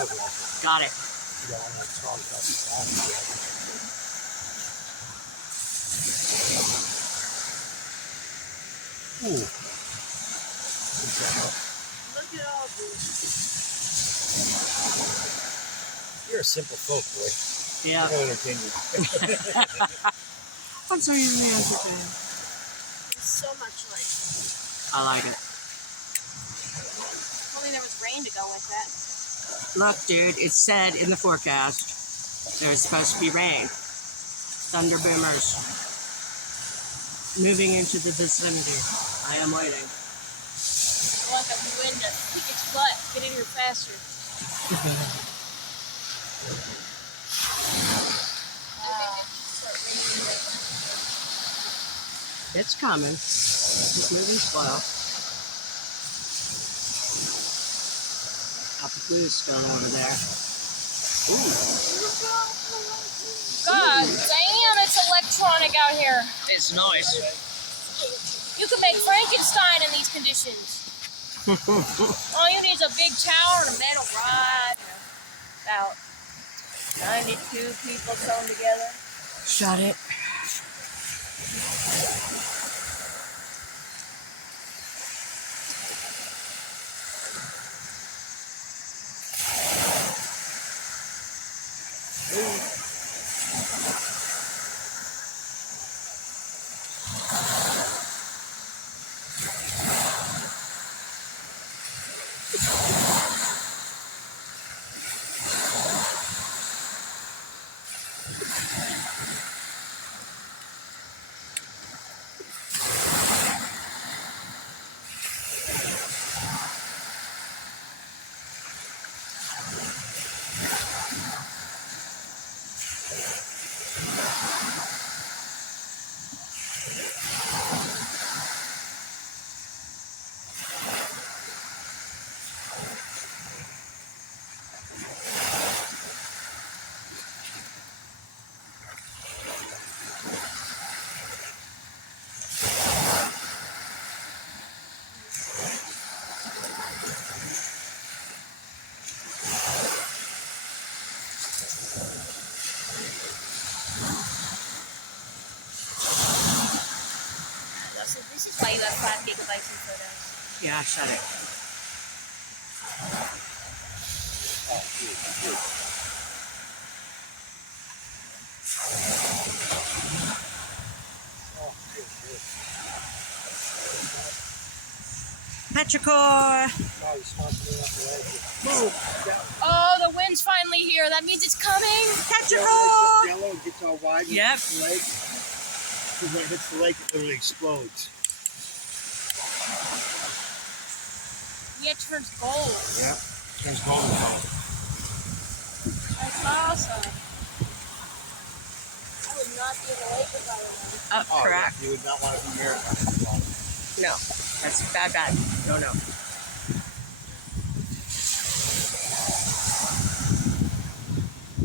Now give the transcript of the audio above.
Got it. Ooh. Look at all this. You're a simple folk, boy. Yeah. I'm gonna entertain you. I'm so easily entertained. There's so much light. I like it. Only there was rain to go with that. Look, dude, it said in the forecast there's supposed to be rain. Thunder boomers moving into the vicinity. I am waiting. I want that wind to kick its butt. Get in here faster. It's coming. It's moving slow. Got the blue stone over there. Ooh. God damn, it's electronic out here. It's nice. You could make Frankenstein in these conditions. All you need is a big tower and a metal rod. About 92 people sewn together. Shut it. This is why you have 5 gigabytes in photos. Yeah, shut it. Oh, good, good. Oh, good, good. Petrichor! No, he's sponsoring up the leg. Oh, the wind's finally here. That means it's coming. Petrichor! Yellow gets all wide when it Yep. hits the lake. Because when it hits the lake, it literally explodes. Yeah, it turns gold. Yeah, turns golden color. That's awesome. I would not be in the lake if I were there. Up, correct. Yeah, you would not want to be near it. No, that's bad. No.